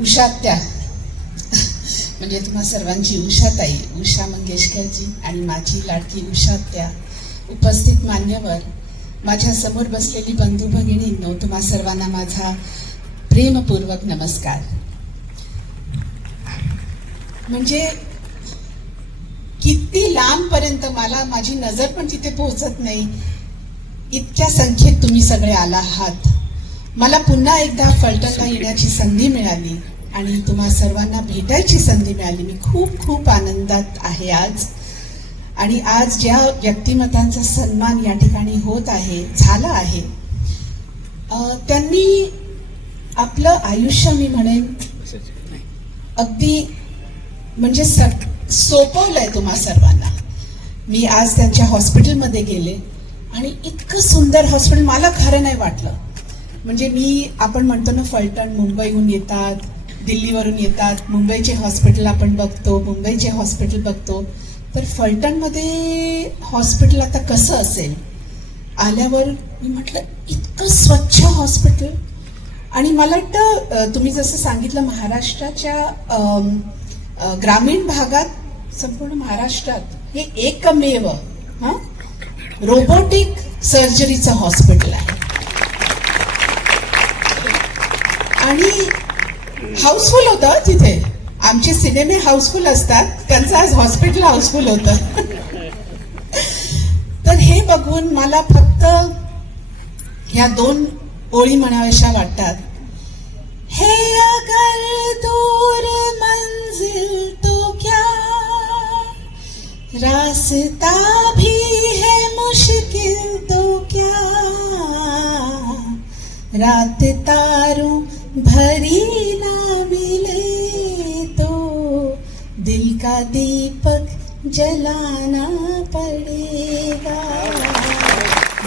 उषात्या म्हणजे तुम्हा सर्वांची उषाताई, उषा मंगेशकरजी आणि माझी लाडकी उषात्या, उपस्थित मान्यवर, माझ्या समोर बसलेली बंधू भगिनींनो, तुम्हा सर्वांना माझा प्रेमपूर्वक नमस्कार. म्हणजे किती लांबपर्यंत मला माझी नजर पण तिथे पोहोचत नाही, इतक्या संख्येत तुम्ही सगळे आला आहात. मला पुन्हा एकदा फलटणला येण्याची संधी मिळाली आणि तुम्हा सर्वांना भेटायची संधी मिळाली. मी खूप खूप आनंदात आहे आज. आणि आज ज्या व्यक्तिमत्वांचा सन्मान या ठिकाणी होत आहे, झाला आहे, त्यांनी आपलं आयुष्य, मी म्हणेन अगदी म्हणजे सोपवलंय तुम्हा सर्वांना. मी आज त्यांच्या हॉस्पिटलमध्ये गेले आणि इतकं सुंदर हॉस्पिटल मला खरं नाही वाटलं. म्हणजे आपण म्हणतो ना, फलटण मुंबईहून येतात, दिल्लीवरून येतात, मुंबईचे हॉस्पिटल आपण बघतो, मुंबईचे हॉस्पिटल बघतो, तर फलटणमध्ये हॉस्पिटल आता कसं असेल. आल्यावर मी म्हटलं इतकं स्वच्छ हॉस्पिटल. आणि मला वाटतं तुम्ही जसं सांगितलं, महाराष्ट्राच्या ग्रामीण भागात, संपूर्ण महाराष्ट्रात हे एकमेव रोबोटिक सर्जरीचं हॉस्पिटल आहे. आणि हाऊसफुल होतं तिथे. आमचे सिनेमे हाऊसफुल असतात, त्यांचं आज हॉस्पिटल हाऊसफुल होतं. तर हे बघून मला फक्त ह्या 2 ओळी म्हणाव्याशा वाटतात. हे अगर दूर मंजिल तो क्या, रास्ता भी है मुश्किल तो क्या, रात तारों भरी ना मिले तो दिल का दीपक जलाना पड़ेगा.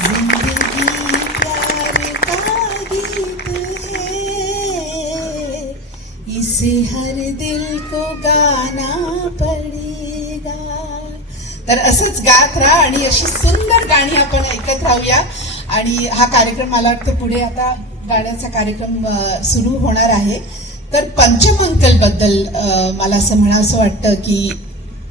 जिंदगी प्यार का गीत है, इसे हर दिल को गाना पड़ेगा. तर असंच गात राहा आणि अशी सुंदर गाणी आपण ऐकत राहूया. आणि हा कार्यक्रम, मला वाटतं पुढे आता गाण्याचा कार्यक्रम सुरू होणार आहे. तर पंचम अंकल बद्दल मला असं म्हणावंसं वाटतं की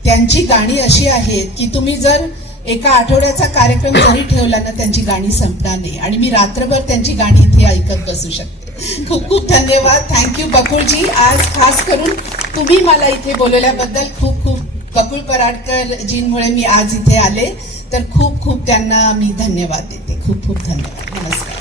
त्यांची गाणी अशी आहेत की तुम्ही जर एका आठवड्याचा कार्यक्रम जरी ठेवला ना, त्यांची गाणी संपणार नाही. आणि मी रात्रभर त्यांची गाणी इथे ऐकत बसू शकते. खूप खूप धन्यवाद. थँक्यू बकुळजी. आज खास करून तुम्ही मला इथे बोलवल्याबद्दल खूप खूप, बकुळ पराडकर जींमुळे मी आज इथे आले, तर खूप खूप त्यांना मी धन्यवाद देते. खूप खूप धन्यवाद. नमस्कार.